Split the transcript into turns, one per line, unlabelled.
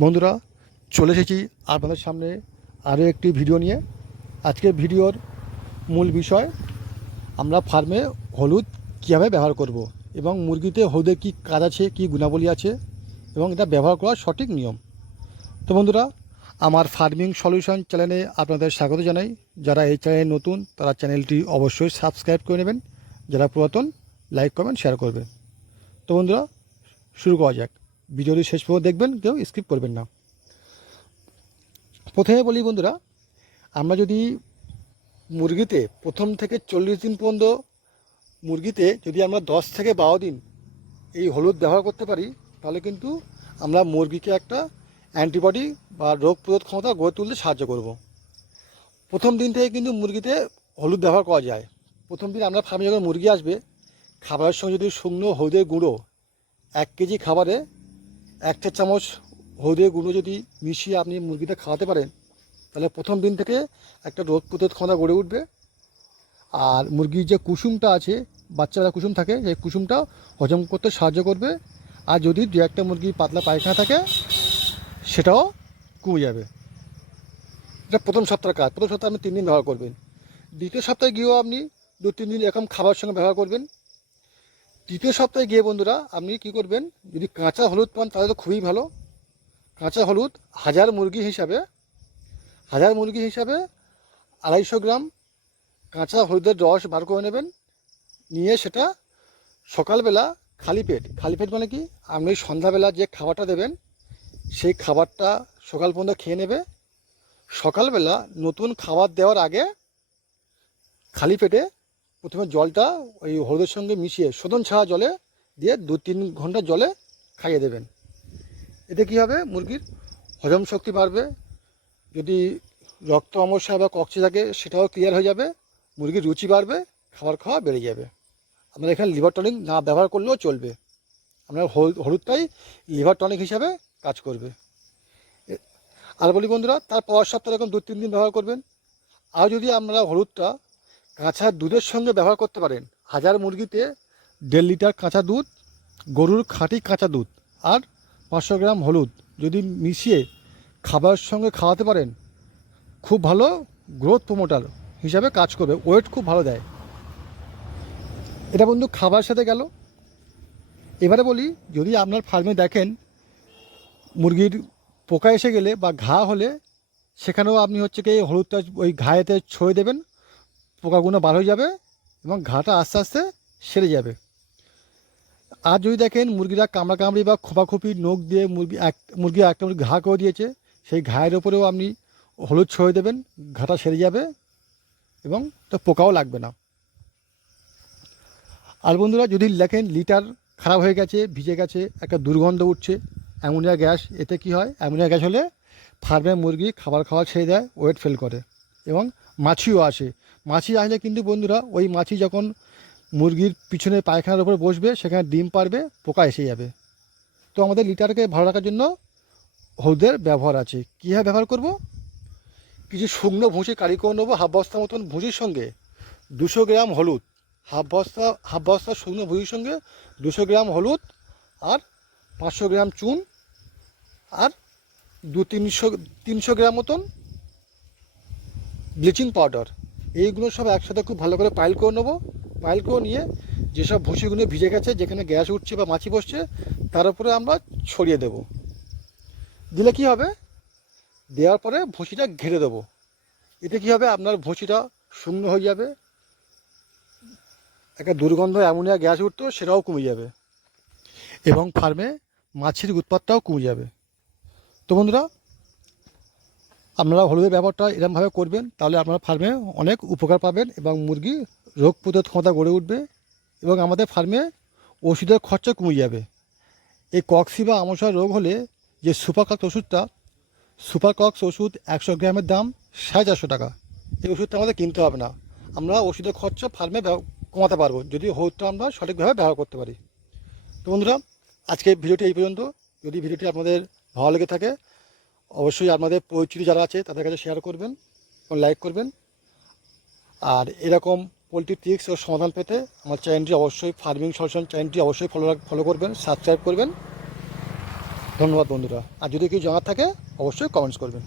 বন্ধুরা, চলে এসেছি আপনাদের সামনে আরও একটি ভিডিও নিয়ে। আজকের ভিডিওর মূল বিষয়, আমরা ফার্মে হলুদ কীভাবে ব্যবহার করব এবং মুরগিতে হলুদের কী কাজ আছে, কী গুণাবলী আছে এবং এটা ব্যবহার করার সঠিক নিয়ম। তো বন্ধুরা, আমার ফার্মিং সলিউশন চ্যানেলে আপনাদের স্বাগত জানাই। যারা এই চ্যানেলে নতুন, তারা চ্যানেলটি অবশ্যই সাবস্ক্রাইব করে নেবেন। যারা পুরাতন, লাইক, কমেন্ট, শেয়ার করবেন। তো বন্ধুরা, শুরু করা যাক। ভিডিওটি শেষ পর্যন্ত দেখবেন, কেউ স্কিপ করবেন না প্রথমে বলি বন্ধুরা, আমরা যদি মুরগিতে প্রথম থেকে চল্লিশ দিন পর্যন্ত মুরগিতে যদি আমরা দশ থেকে বারো দিন এই হলুদ ব্যবহার করতে পারি, তাহলে কিন্তু আমরা মুরগিকে একটা অ্যান্টিবডি বা রোগ প্রতিরোধ ক্ষমতা গড়ে তুলতে সাহায্য করব। প্রথম দিন থেকে কিন্তু মুরগিতে হলুদ ব্যবহার করা যায় প্রথম দিন আমরা ফার্মে যখন মুরগি আসবে, খাবারের সঙ্গে যদি শুকনো হলুদের গুঁড়ো এক কেজি খাবারে একটা চামচ হলুদের গুঁড়ো যদি মিশিয়ে আপনি মুরগিটা খাওয়াতে পারেন, তাহলে প্রথম দিন থেকে একটা রোগ প্রতিরোধ ক্ষমতা গড়ে উঠবে। আর মুরগির যে কুসুমটা আছে, বাচ্চারা কুসুম থাকে, সেই কুসুমটা হজম করতে সাহায্য করবে। আর যদি দু একটা মুরগি পাতলা পায়খানা থাকে, সেটাও কমে যাবে। এটা প্রথম সপ্তাহের কাজ। প্রথম সপ্তাহে আপনি তিন দিন ব্যবহার করবেন। দ্বিতীয় সপ্তাহে গিয়েও আপনি দু তিন দিন এরকম খাবার সঙ্গে ব্যবহার করবেন। তৃতীয় সপ্তাহে গিয়ে বন্ধুরা, আপনি কি করবেন? যদি কাঁচা হলুদ পান, তাহলে তো খুবই ভালো। কাঁচা হলুদ হাজার মুরগি হিসাবে, হাজার মুরগি হিসাবে আড়াইশো গ্রাম কাঁচা হলুদের রস বার করে নেবেন। নিয়ে সেটা সকালবেলা খালি পেট খালি পেট মানে কি? আপনি সন্ধ্যাবেলা যে খাবারটা দেবেন, সেই খাবারটা সকাল পর্যন্ত খেয়ে নেবে। সকালবেলা নতুন খাবার দেওয়ার আগে খালি পেটে প্রথমে জলটা ওই হলুদের সঙ্গে মিশিয়ে শোধন ছাড়া জলে দিয়ে দু তিন ঘণ্টা জলে খাইয়ে দেবেন। এতে কী হবে? মুরগির হজম শক্তি বাড়বে। যদি রক্ত অমস্যা বা কক্সি থাকে, সেটাও ক্লিয়ার হয়ে যাবে। মুরগির রুচি বাড়বে, খাবার খাওয়া বেড়ে যাবে। আমরা এখানে লিভার টনিক না ব্যবহার করলেও চলবে। আমরা হলুদ হলুদটাই লিভার টনিক হিসাবে কাজ করবে। আর বলি বন্ধুরা, তার পরের সপ্তাহে এখন দু তিন দিন ব্যবহার করবেন। আর যদি আমরা হলুদটা কাঁচা দুধের সঙ্গে ব্যবহার করতে পারেন। হাজার মুরগিতে দেড় লিটার কাঁচা দুধ, গরুর খাঁটি কাঁচা দুধ আর পাঁচশো গ্রাম হলুদ যদি মিশিয়ে খাবারের সঙ্গে খাওয়াতে পারেন, খুব ভালো গ্রোথ প্রমোটার হিসাবে কাজ করবে ওয়েট খুব ভালো দেয়। এটা বন্ধু খাবার সাথে গেল। এবারে বলি, যদি আপনার ফার্মে দেখেন মুরগির পোকা এসে গেলে বা ঘা হলে, সেখানেও আপনি হচ্ছে কি হলুদটা ওই ঘায়েতে ছড়িয়ে দেবেন। পোকাগুলো বার হয়ে যাবে এবং ঘাটা আস্তে আস্তে সেরে যাবে। আর যদি দেখেন মুরগিরা কামড়া কামড়ি বা খোপাখুপি, নখ দিয়ে মুরগি এক, মুরগি একটা মুরগি ঘা করে দিয়েছে, সেই ঘায়ের ওপরেও আপনি হলুদ ছড়িয়ে দেবেন, ঘাটা সেরে যাবে এবং তো পোকাও লাগবে না। আর বন্ধুরা যদি দেখেন লিটার খারাপ হয়ে গেছে, ভিজে গেছে, একটা দুর্গন্ধ উঠছে, অ্যামোনিয়া গ্যাস, এতে কি হয়? অ্যামোনিয়া গ্যাস হলে ফার্মে মুরগি খাবার খাওয়া ছেড়ে দেয়, ওয়েট ফেল করে এবং মাছিও আসে। মাছি আসলে কিন্তু বন্ধুরা, ওই মাছি যখন মুরগির পিছনে পায়খানার উপরে বসবে, সেখানে ডিম পারবে, পোকা এসে যাবে। তো আমাদের লিটারকে ভালো রাখার জন্য হলুদের ব্যবহার আছে। কীভাবে ব্যবহার করব? কিছু শুকনো ভুসি কারি করে নেব, হাফ বস্তা মতন ভুসির সঙ্গে দুশো গ্রাম হলুদ। হাফ বস্তা হাফ বস্তা শুকনো ভুসির সঙ্গে দুশো গ্রাম হলুদ আর পাঁচশো গ্রাম চুন আর দু তিনশো তিনশো গ্রাম মতন ব্লিচিং পাউডার। এইগুলো সব একসাথে খুব ভালো করে পাইল করে নেব। পাইল করে নিয়ে যেসব ভুসিগুলো ভিজে গেছে, যেখানে গ্যাস উঠছে বা মাছি বসছে, তার উপরে আমরা ছড়িয়ে দেব। দিলে কি হবে? দেওয়ার পরে ভুসিটা ঘিরে দেবো। এতে কি হবে? আপনার ভুসিটা শূন্য হয়ে যাবে। একটা দুর্গন্ধ, অ্যামোনিয়া গ্যাস উঠতো সেটাও কমে যাবে। এবং ফার্মে মাছির উৎপাদটাও কমে যাবে। তো বন্ধুরা আপনারা হলুদের ব্যবহারটা এরকমভাবে করবেন, তাহলে আপনারা ফার্মে অনেক উপকার পাবেন এবং মুরগি রোগ প্রতিরোধ ক্ষমতা গড়ে উঠবে এবং আমাদের ফার্মে ওষুধের খরচা কমে যাবে। এই কক্সি বা আমশার রোগ হলে যে সুপার কক্স ওষুধটা সুপার কক্স ওষুধ একশো গ্রামের দাম সাড়ে চারশো টাকা। এই ওষুধটা আমাদের কিনতে হবে না। আমরা ওষুধের খরচা ফার্মে কমাতে পারব, যদি হলুদটা আমরা সঠিকভাবে ব্যবহার করতে পারি। তো বন্ধুরা আজকে ভিডিওটি এই পর্যন্ত। যদি ভিডিওটি আপনাদের ভালো লেগে থাকে অবশ্যই আমাদের পরিচিত যারা আছে, তাদের কাছে শেয়ার করবেন এবং লাইক করবেন। আর এরকম পোলট্রি টিক্স ও সমাধান পেতে আমার চ্যানেলটি অবশ্যই ফার্মিং সলিউশন চ্যানেলটি অবশ্যই ফলো ফলো করবেন সাবস্ক্রাইব করবেন। ধন্যবাদ বন্ধুরা। আর যদি কিছু জানার থাকে, অবশ্যই কমেন্টস করবেন।